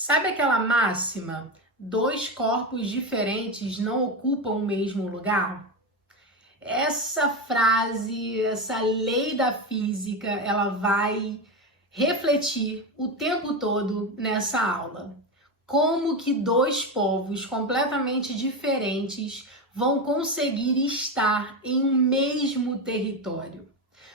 Sabe aquela máxima? Dois corpos diferentes não ocupam o mesmo lugar? Essa frase, essa lei da física, ela vai refletir o tempo todo nessa aula. Como que dois povos completamente diferentes vão conseguir estar em um mesmo território?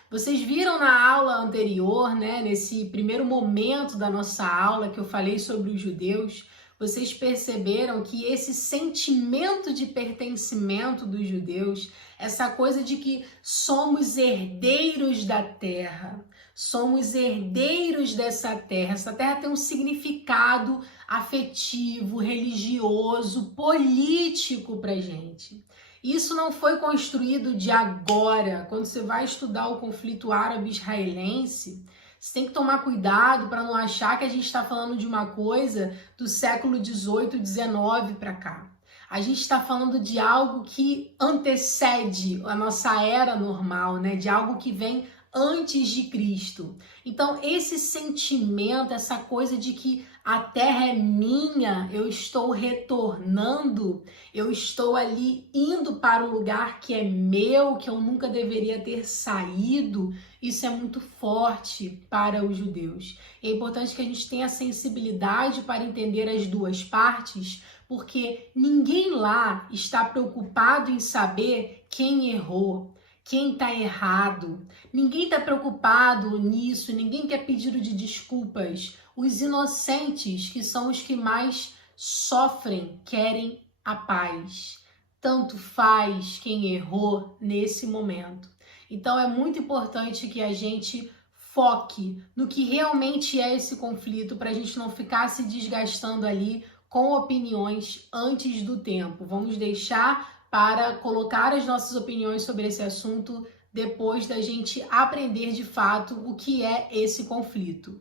Vocês viram na aula anterior, né, nesse primeiro momento da nossa aula que eu falei sobre os judeus, vocês perceberam que esse sentimento de pertencimento dos judeus, essa coisa de que somos herdeiros da terra, somos herdeiros dessa terra, essa terra tem um significado afetivo, religioso, político pra gente. Isso não foi construído de agora. Quando você vai estudar o conflito árabe-israelense, você tem que tomar cuidado para não achar que a gente está falando de uma coisa do século 18, 19 para cá. A gente está falando de algo que antecede a nossa era normal, né? De algo que vem antes de Cristo. Então, esse sentimento, essa coisa de que a terra é minha, eu estou retornando, eu estou ali indo para um lugar que é meu, que eu nunca deveria ter saído, isso é muito forte para os judeus. É importante que a gente tenha sensibilidade para entender as duas partes, porque ninguém lá está preocupado em saber quem errou, quem está errado. Ninguém está preocupado nisso, ninguém quer pedido de desculpas. Os inocentes, que são os que mais sofrem, querem a paz. Tanto faz quem errou nesse momento. Então é muito importante que a gente foque no que realmente é esse conflito, para a gente não ficar se desgastando ali com opiniões antes do tempo. Vamos deixar para colocar as nossas opiniões sobre esse assunto depois da gente aprender de fato o que é esse conflito.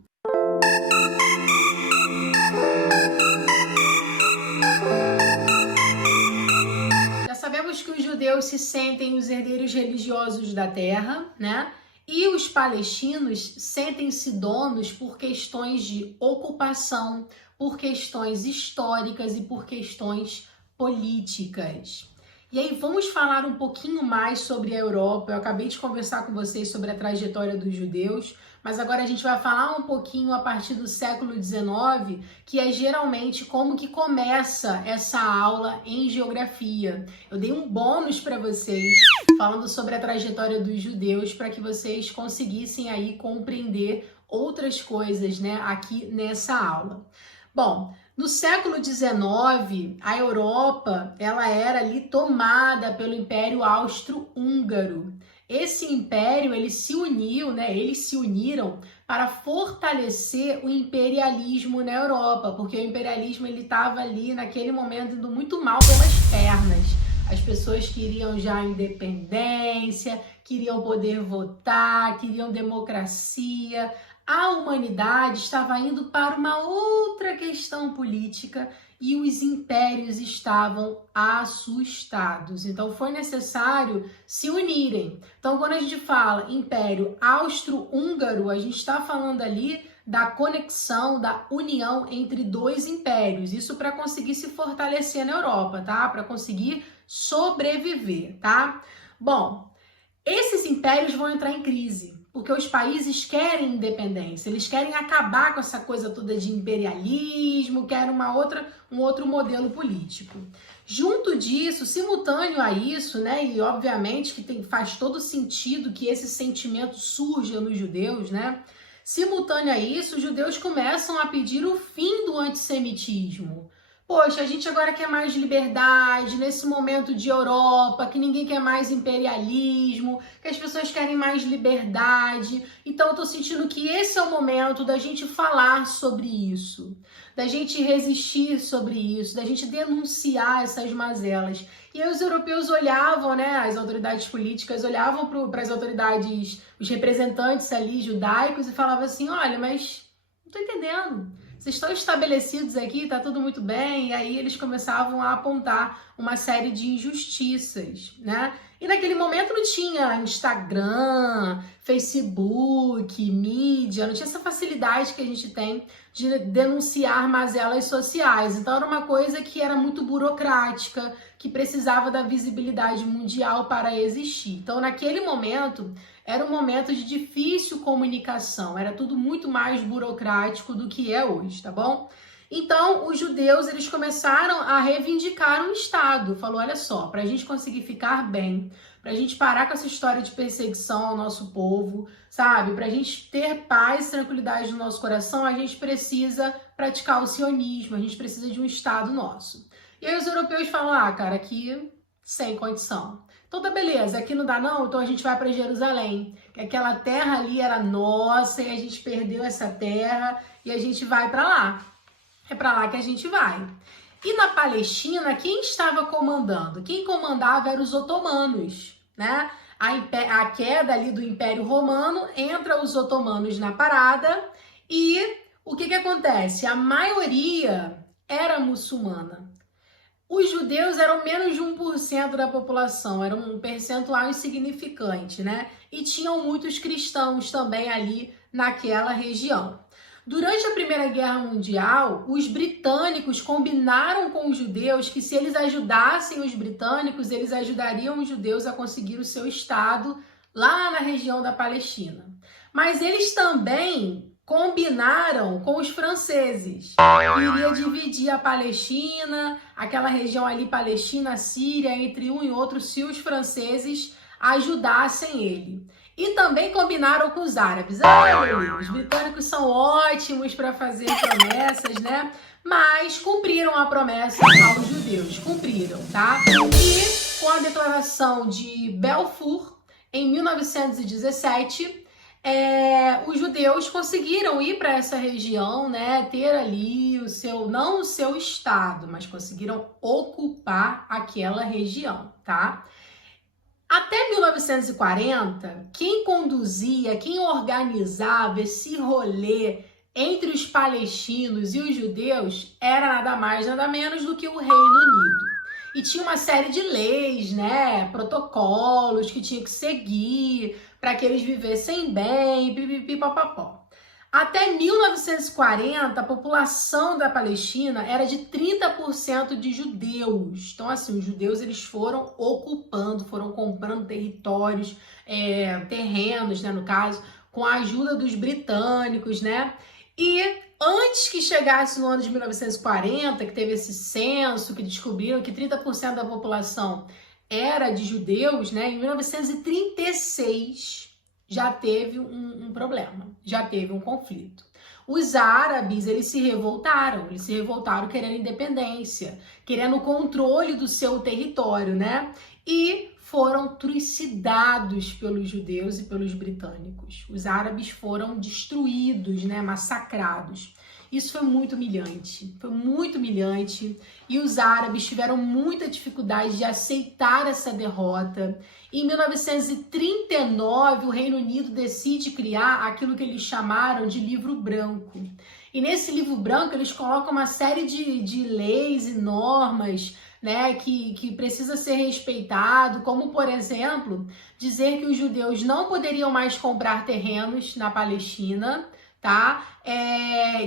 Já sabemos que os judeus se sentem os herdeiros religiosos da terra, né? E os palestinos sentem-se donos por questões de ocupação, por questões históricas e por questões políticas. E aí vamos falar um pouquinho mais sobre a Europa. Eu acabei de conversar com vocês sobre a trajetória dos judeus, mas agora a gente vai falar um pouquinho a partir do século XIX, que é geralmente como que começa essa aula em geografia. Eu dei um bônus para vocês falando sobre a trajetória dos judeus para que vocês conseguissem aí compreender outras coisas, né, aqui nessa aula. Bom, no século XIX, a Europa ela era ali tomada pelo Império Austro-Húngaro. Esse império ele se uniu, né? Eles se uniram para fortalecer o imperialismo na Europa, porque o imperialismo ele estava ali naquele momento indo muito mal pelas pernas. As pessoas queriam já a independência, queriam poder votar, queriam democracia. A humanidade estava indo para uma outra questão política e os impérios estavam assustados. Então foi necessário se unirem. Então quando a gente fala Império Austro-Húngaro, a gente está falando ali da conexão, da união entre dois impérios. Isso para conseguir se fortalecer na Europa, tá? Para conseguir sobreviver, tá? Bom, esses impérios vão entrar em crise, porque os países querem independência, eles querem acabar com essa coisa toda de imperialismo, querem um outro modelo político. Junto disso, simultâneo a isso, né, e obviamente que faz todo sentido que esse sentimento surja nos judeus, né, simultâneo a isso, os judeus começam a pedir o fim do antissemitismo. Poxa, a gente agora quer mais liberdade, nesse momento de Europa, que ninguém quer mais imperialismo, que as pessoas querem mais liberdade. Então eu tô sentindo que esse é o momento da gente falar sobre isso, da gente resistir sobre isso, da gente denunciar essas mazelas. E aí os europeus olhavam, né, as autoridades políticas olhavam para as autoridades, os representantes ali judaicos e falavam assim, olha, mas não tô entendendo. Vocês estão estabelecidos aqui, tá tudo muito bem, e aí eles começavam a apontar uma série de injustiças, né? E naquele momento não tinha Instagram, Facebook, mídia, não tinha essa facilidade que a gente tem de denunciar mazelas sociais. Então era uma coisa que era muito burocrática, que precisava da visibilidade mundial para existir. Então naquele momento era um momento de difícil comunicação, era tudo muito mais burocrático do que é hoje, tá bom? Então, os judeus, eles começaram a reivindicar um Estado. Falou, olha só, para a gente conseguir ficar bem, para a gente parar com essa história de perseguição ao nosso povo, sabe? Para a gente ter paz e tranquilidade no nosso coração, a gente precisa praticar o sionismo, a gente precisa de um Estado nosso. E aí os europeus falam, ah, cara, aqui sem condição. Então tá beleza, aqui não dá não, então a gente vai para Jerusalém, que aquela terra ali era nossa e a gente perdeu essa terra e a gente vai para lá. É para lá que a gente vai. E na Palestina, quem estava comandando? Quem comandava eram os otomanos, né? A queda ali do Império Romano, entra os otomanos na parada e o que acontece? A maioria era muçulmana. Os judeus eram menos de 1% da população, era um percentual insignificante, né? E tinham muitos cristãos também ali naquela região. Durante a Primeira Guerra Mundial, os britânicos combinaram com os judeus que se eles ajudassem os britânicos, eles ajudariam os judeus a conseguir o seu estado lá na região da Palestina. Mas eles também combinaram com os franceses. Iria dividir a Palestina, aquela região ali, Palestina, Síria, entre um e outro, se os franceses ajudassem ele. E também combinaram com os árabes. Os britânicos são ótimos para fazer promessas, né? Mas cumpriram a promessa aos judeus, cumpriram, tá? E com a declaração de Balfour, em 1917, os judeus conseguiram ir para essa região, né? Ter ali o seu, não o seu estado, mas conseguiram ocupar aquela região, tá? Até 1940, quem conduzia, quem organizava esse rolê entre os palestinos e os judeus era nada mais, nada menos do que o Reino Unido. E tinha uma série de leis, né, protocolos que tinha que seguir para que eles vivessem bem, pipipipopopó. Até 1940, a população da Palestina era de 30% de judeus. Então, assim, os judeus eles foram ocupando, foram comprando territórios, terrenos, né, no caso, com a ajuda dos britânicos, né? E antes que chegasse no ano de 1940, que teve esse censo, que descobriram que 30% da população era de judeus, né? Em 1936 já teve um problema, já teve um conflito. Os árabes, eles se revoltaram querendo independência, querendo o controle do seu território, né? E foram trucidados pelos judeus e pelos britânicos. Os árabes foram destruídos, né? Massacrados. Isso foi muito humilhante, e os árabes tiveram muita dificuldade de aceitar essa derrota. Em 1939, o Reino Unido decide criar aquilo que eles chamaram de livro branco. E nesse livro branco eles colocam uma série de leis e normas, né, que precisa ser respeitado, como, por exemplo, dizer que os judeus não poderiam mais comprar terrenos na Palestina, tá?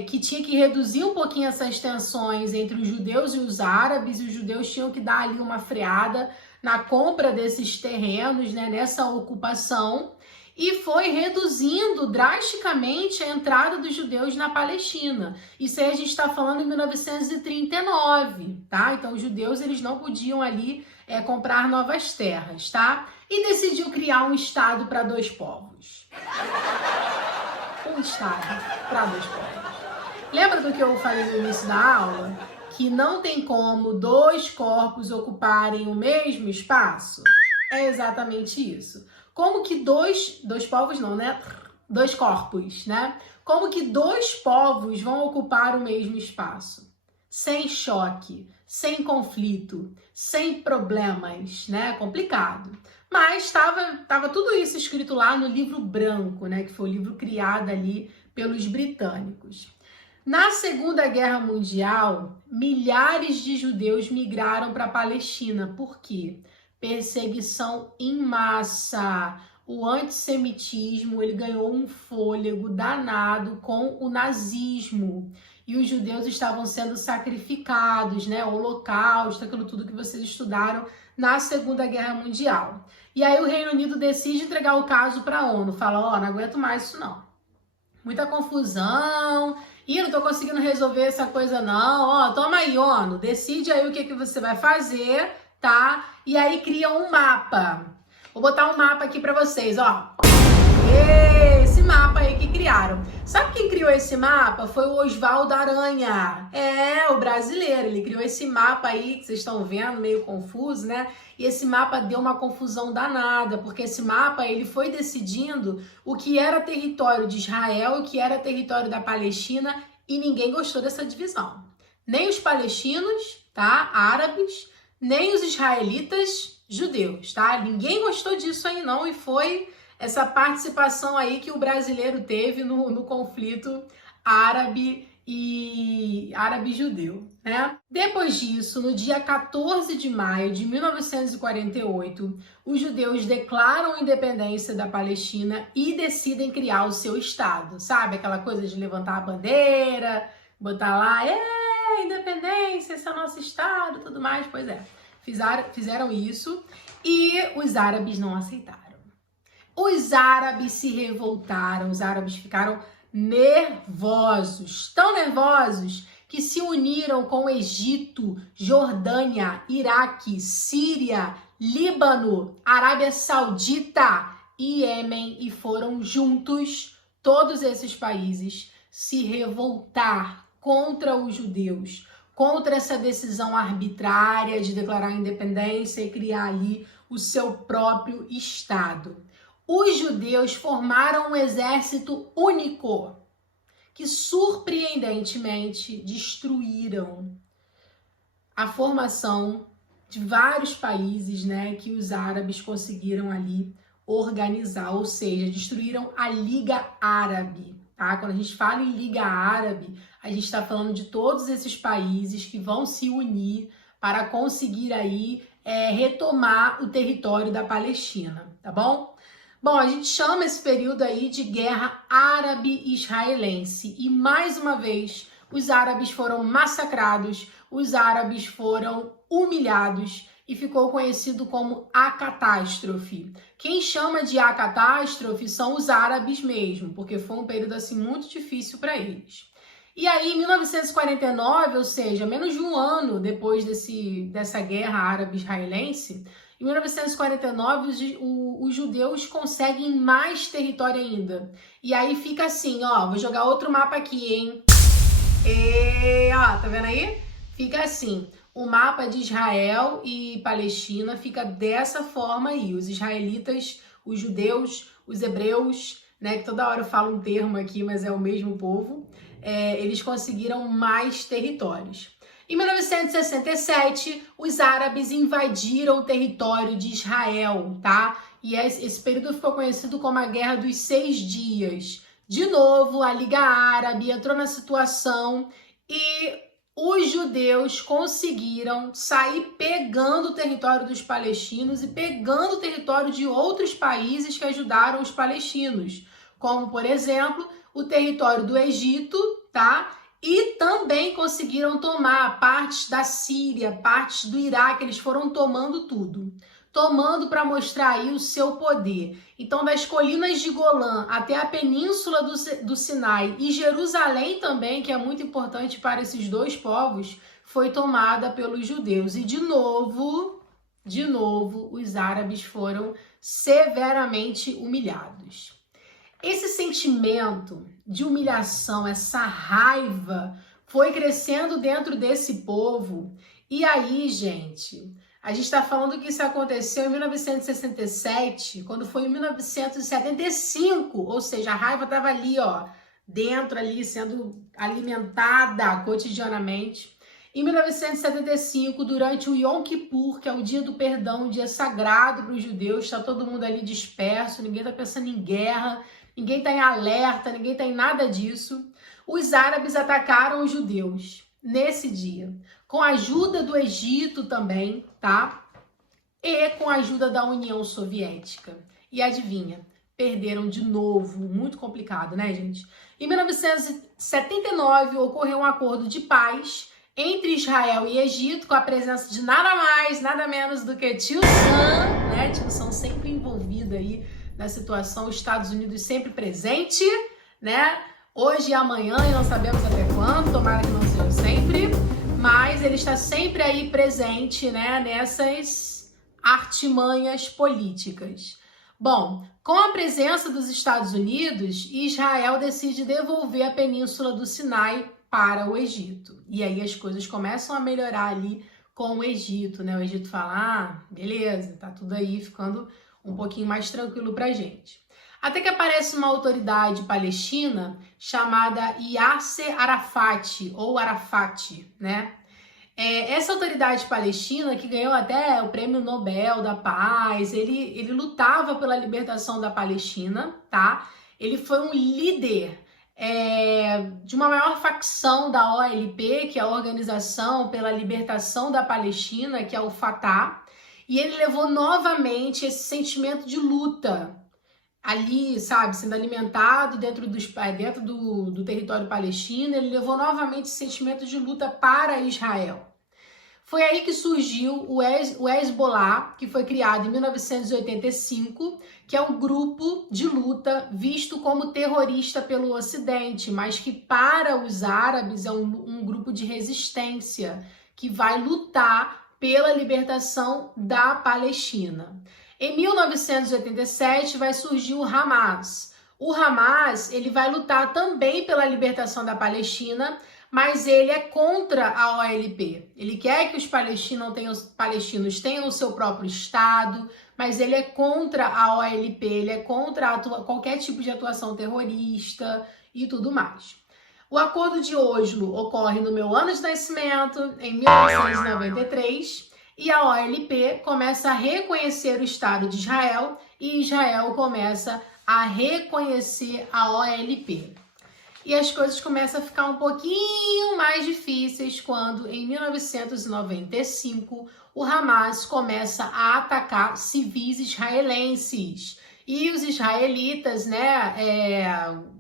Que tinha que reduzir um pouquinho essas tensões entre os judeus e os árabes, e os judeus tinham que dar ali uma freada na compra desses terrenos, né, nessa ocupação, e foi reduzindo drasticamente a entrada dos judeus na Palestina. Isso aí a gente está falando em 1939, tá? Então os judeus eles não podiam ali comprar novas terras, tá? E decidiu criar um estado para dois povos. Um estado para dois povos. Lembra do que eu falei no início da aula? Que não tem como dois corpos ocuparem o mesmo espaço? É exatamente isso. Como que dois povos não, né? Dois corpos, né? Como que dois povos vão ocupar o mesmo espaço? Sem choque, sem conflito, sem problemas, né? Complicado. Mas estava tudo isso escrito lá no livro branco, né? Que foi o livro criado ali pelos britânicos. Na Segunda Guerra Mundial, milhares de judeus migraram para a Palestina. Por quê? perseguição em massa. O antissemitismo, ele ganhou um fôlego danado com o nazismo. E os judeus estavam sendo sacrificados, né? O Holocausto, aquilo tudo que vocês estudaram na Segunda Guerra Mundial. E aí o Reino Unido decide entregar o caso para a ONU. Fala, ó, não aguento mais isso não. Muita confusão. Ih, não tô conseguindo resolver essa coisa não. Ó, toma aí, ONU. Decide aí o que você vai fazer, tá? E aí cria um mapa. Vou botar um mapa aqui para vocês, ó. Esse mapa aí que criaram. Sabe quem criou esse mapa? Foi o Oswaldo Aranha. É, o brasileiro. Ele criou esse mapa aí que vocês estão vendo, meio confuso, né? E esse mapa deu uma confusão danada, porque esse mapa ele foi decidindo o que era território de Israel e o que era território da Palestina, e ninguém gostou dessa divisão. Nem os palestinos, tá? Árabes, nem os israelitas, judeus, tá? Ninguém gostou disso aí não, e foi essa participação aí que o brasileiro teve no conflito árabe-judeu, né? Depois disso, no dia 14 de maio de 1948, os judeus declaram a independência da Palestina e decidem criar o seu estado, sabe? Aquela coisa de levantar a bandeira, botar lá, independência, esse é o nosso estado, tudo mais, pois é. Fizeram isso e os árabes não aceitaram. Os árabes se revoltaram, os árabes ficaram nervosos, tão nervosos que se uniram com o Egito, Jordânia, Iraque, Síria, Líbano, Arábia Saudita e Iêmen, e foram juntos, todos esses países, se revoltar contra os judeus, contra essa decisão arbitrária de declarar a independência e criar ali o seu próprio Estado. Os judeus formaram um exército único que surpreendentemente destruíram a formação de vários países, né, que os árabes conseguiram ali organizar, ou seja, destruíram a Liga Árabe, tá? Quando a gente fala em Liga Árabe, a gente está falando de todos esses países que vão se unir para conseguir aí retomar o território da Palestina, tá bom? Bom, a gente chama esse período aí de Guerra Árabe-Israelense e, mais uma vez, os árabes foram massacrados, os árabes foram humilhados e ficou conhecido como a catástrofe. Quem chama de a catástrofe são os árabes mesmo, porque foi um período assim muito difícil para eles. E aí, em 1949, ou seja, menos de um ano depois dessa guerra árabe-israelense, em 1949, os judeus conseguem mais território ainda. E aí fica assim, ó, vou jogar outro mapa aqui, hein? Ó, tá vendo aí? Fica assim, o mapa de Israel e Palestina fica dessa forma aí. Os israelitas, os judeus, os hebreus, né, que toda hora eu falo um termo aqui, mas é o mesmo povo, eles conseguiram mais territórios. Em 1967, os árabes invadiram o território de Israel, tá? E esse período ficou conhecido como a Guerra dos 6 Dias. De novo, a Liga Árabe entrou na situação e os judeus conseguiram sair pegando o território dos palestinos e pegando o território de outros países que ajudaram os palestinos, como, por exemplo, o território do Egito, tá? E também conseguiram tomar partes da Síria, partes do Iraque, eles foram tomando tudo. Tomando para mostrar aí o seu poder. Então, das colinas de Golã até a península do Sinai e Jerusalém também, que é muito importante para esses dois povos, foi tomada pelos judeus. E de novo, os árabes foram severamente humilhados. Esse sentimento de humilhação, essa raiva, foi crescendo dentro desse povo. E aí, gente, a gente está falando que isso aconteceu em 1967, quando foi em 1975, ou seja, a raiva estava ali, ó, dentro ali, sendo alimentada cotidianamente. Em 1975, durante o Yom Kippur, que é o dia do perdão, um dia sagrado para os judeus, está todo mundo ali disperso, ninguém está pensando em guerra, ninguém está em alerta, ninguém está em nada disso. Os árabes atacaram os judeus nesse dia, com a ajuda do Egito também, tá? e com a ajuda da União Soviética. E adivinha? Perderam de novo, muito complicado, né, gente? Em 1979 ocorreu um acordo de paz entre Israel e Egito, com a presença de nada mais, nada menos do que Tio Sam, né? Tio Sam sempre envolvido aí na situação, os Estados Unidos sempre presente, né? Hoje e amanhã, e não sabemos até quando, tomara que não seja sempre, mas ele está sempre aí presente, né, nessas artimanhas políticas. Bom, com a presença dos Estados Unidos, Israel decide devolver a península do Sinai para o Egito. E aí as coisas começam a melhorar ali com o Egito, né? O Egito fala, ah, beleza, tá tudo aí ficando um pouquinho mais tranquilo pra gente. Até que aparece uma autoridade palestina chamada Yasser Arafat, ou Arafat, né? Essa autoridade palestina, que ganhou até o Prêmio Nobel da Paz, ele lutava pela libertação da Palestina, tá? Ele foi um líder de uma maior facção da OLP, que é a Organização pela Libertação da Palestina, que é o Fatah, e ele levou novamente esse sentimento de luta ali, sabe, sendo alimentado dentro do território palestino. Ele levou novamente esse sentimento de luta para Israel. Foi aí que surgiu o Hezbollah, que foi criado em 1985, que é um grupo de luta visto como terrorista pelo Ocidente, mas que para os árabes é um grupo de resistência, que vai lutar pela libertação da Palestina. Em 1987 vai surgir o Hamas. O Hamas, ele vai lutar também pela libertação da Palestina, mas ele é contra a OLP. Ele quer que os palestinos tenham o seu próprio Estado, mas ele é contra a OLP, ele é contra qualquer tipo de atuação terrorista e tudo mais. O Acordo de Oslo ocorre no meu ano de nascimento, em 1993, e a OLP começa a reconhecer o Estado de Israel e Israel começa a reconhecer a OLP. E as coisas começam a ficar um pouquinho mais difíceis quando, em 1995, o Hamas começa a atacar civis israelenses. E os israelitas, né,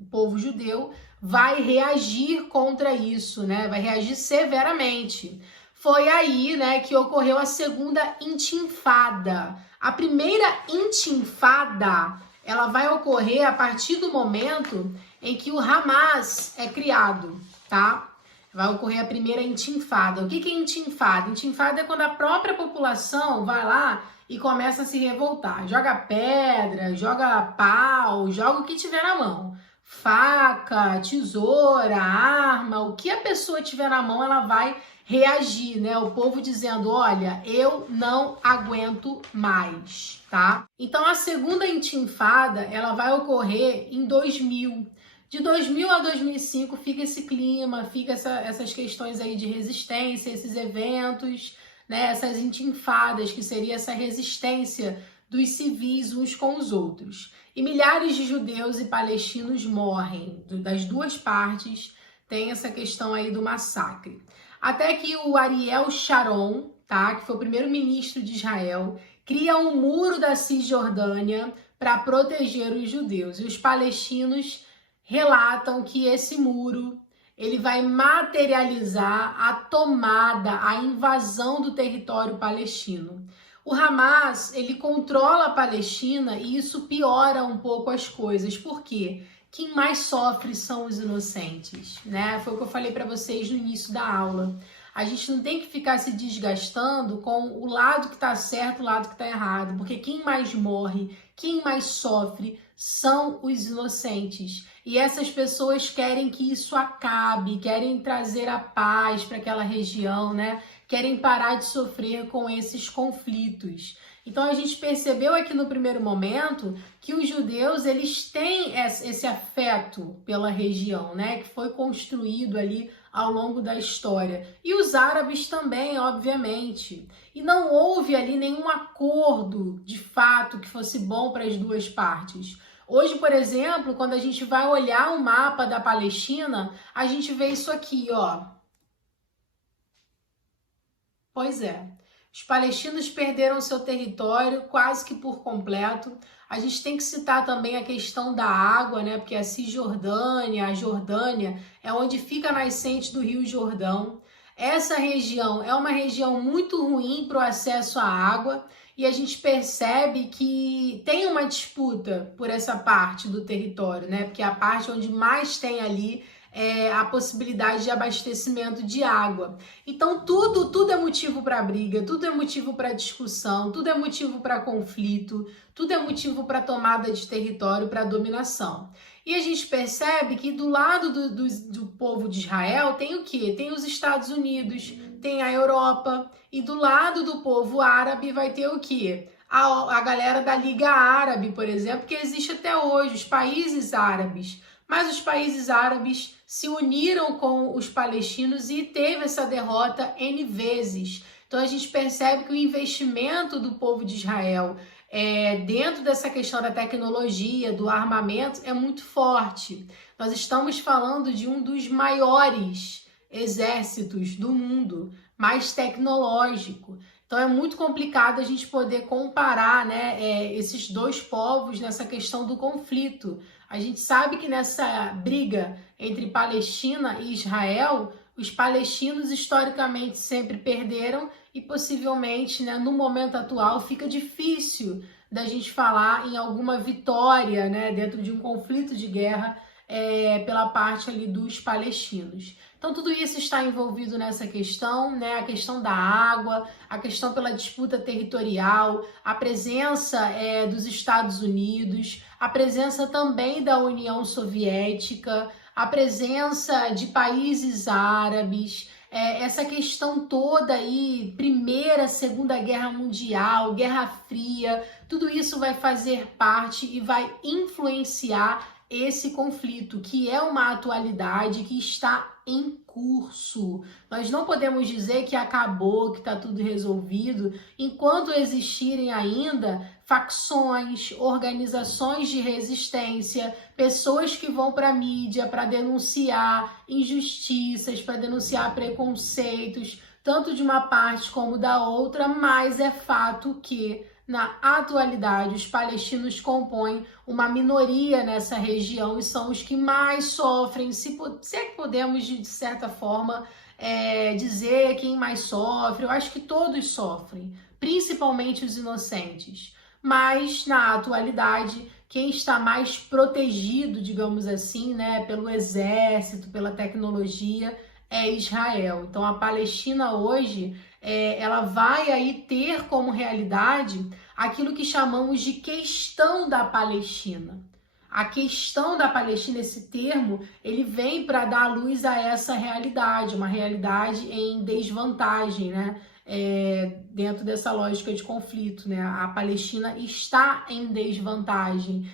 o povo judeu, vai reagir contra isso, né, vai reagir severamente. Foi aí, né, que ocorreu a segunda intifada. A primeira intifada, ela vai ocorrer a partir do momento em que o Hamas é criado, tá? Vai ocorrer a primeira intifada. O que é intifada? Intifada é quando a própria população vai lá e começa a se revoltar. Joga pedra, joga pau, joga o que tiver na mão. Faca, tesoura, arma, o que a pessoa tiver na mão, ela vai reagir, né? O povo dizendo, olha, eu não aguento mais, tá? Então, a segunda intifada, ela vai ocorrer em 2000. De 2000 a 2005 fica esse clima, fica essas questões aí de resistência, esses eventos, né? Essas intifadas, que seria essa resistência dos civis uns com os outros. E milhares de judeus e palestinos morrem, das duas partes tem essa questão aí do massacre. Até que o Ariel Sharon, tá, que foi o primeiro-ministro de Israel, cria um muro da Cisjordânia para proteger os judeus. E os palestinos relatam que esse muro ele vai materializar a tomada, a invasão do território palestino. O Hamas, ele controla a Palestina e isso piora um pouco as coisas. Por quê? Quem mais sofre são os inocentes, né? Foi o que eu falei para vocês no início da aula. A gente não tem que ficar se desgastando com o lado que está certo, o lado que está errado, porque quem mais morre, quem mais sofre são os inocentes. E essas pessoas querem que isso acabe, querem trazer a paz para aquela região, né? Querem parar de sofrer com esses conflitos. Então a gente percebeu aqui no primeiro momento que os judeus eles têm esse afeto pela região, né, que foi construído ali ao longo da história. E os árabes também, obviamente. E não houve ali nenhum acordo de fato que fosse bom para as duas partes. Hoje, por exemplo, quando a gente vai olhar o mapa da Palestina, a gente vê isso aqui, ó. Pois é. Os palestinos perderam seu território quase que por completo. A gente tem que citar também a questão da água, né? Porque a Cisjordânia, a Jordânia, é onde fica a nascente do Rio Jordão. Essa região é uma região muito ruim para o acesso à água e a gente percebe que tem uma disputa por essa parte do território, né? Porque é a parte onde mais tem ali a possibilidade de abastecimento de água. Então tudo é motivo para briga, tudo é motivo para discussão, tudo é motivo para conflito, tudo é motivo para tomada de território, para dominação. E a gente percebe que do lado do povo de Israel tem o quê? Tem os Estados Unidos, tem a Europa, e do lado do povo árabe vai ter o quê? A galera da Liga Árabe, por exemplo, que existe até hoje, os países árabes. Mas os países árabes se uniram com os palestinos e teve essa derrota N vezes. Então a gente percebe que o investimento do povo de Israel dentro dessa questão da tecnologia, do armamento, é muito forte. Nós estamos falando de um dos maiores exércitos do mundo, mais tecnológico. Então é muito complicado a gente poder comparar, né, esses dois povos nessa questão do conflito. A gente sabe que nessa briga entre Palestina e Israel, os palestinos historicamente sempre perderam e possivelmente, né, no momento atual, fica difícil da gente falar em alguma vitória, né, dentro de um conflito de guerra pela parte ali dos palestinos. Então tudo isso está envolvido nessa questão, né? A questão da água, a questão pela disputa territorial, a presença dos Estados Unidos, a presença também da União Soviética, a presença de países árabes, essa questão toda aí, Primeira, Segunda Guerra Mundial, Guerra Fria, tudo isso vai fazer parte e vai influenciar esse conflito, que é uma atualidade que está em curso. Nós não podemos dizer que acabou, que está tudo resolvido, enquanto existirem ainda facções, organizações de resistência, pessoas que vão para a mídia para denunciar injustiças, para denunciar preconceitos, tanto de uma parte como da outra, mas é fato que na atualidade, os palestinos compõem uma minoria nessa região e são os que mais sofrem, se é que podemos, de certa forma, dizer quem mais sofre. Eu acho que todos sofrem, principalmente os inocentes. Mas, na atualidade, quem está mais protegido, digamos assim, né, pelo exército, pela tecnologia, é Israel. Então, a Palestina hoje, ela vai aí ter como realidade aquilo que chamamos de questão da Palestina. A questão da Palestina, esse termo, ele vem para dar luz a essa realidade, uma realidade em desvantagem, né? Dentro dessa lógica de conflito, né? A Palestina está em desvantagem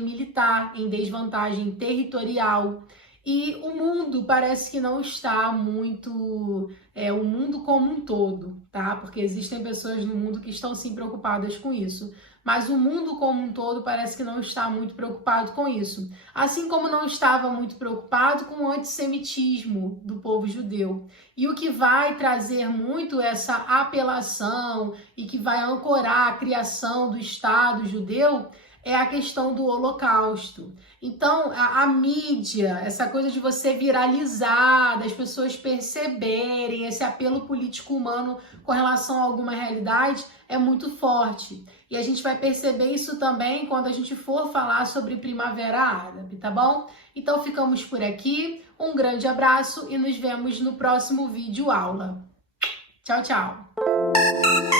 militar, em desvantagem territorial. E o mundo parece que não está muito, o mundo como um todo, tá? Porque existem pessoas no mundo que estão sim preocupadas com isso. Mas o mundo como um todo parece que não está muito preocupado com isso. Assim como não estava muito preocupado com o antissemitismo do povo judeu. E o que vai trazer muito essa apelação e que vai ancorar a criação do Estado judeu é a questão do Holocausto. Então, a mídia, essa coisa de você viralizar, das pessoas perceberem esse apelo político humano com relação a alguma realidade, é muito forte. E a gente vai perceber isso também quando a gente for falar sobre Primavera Árabe, tá bom? Então, ficamos por aqui. Um grande abraço e nos vemos no próximo vídeo aula. Tchau, tchau!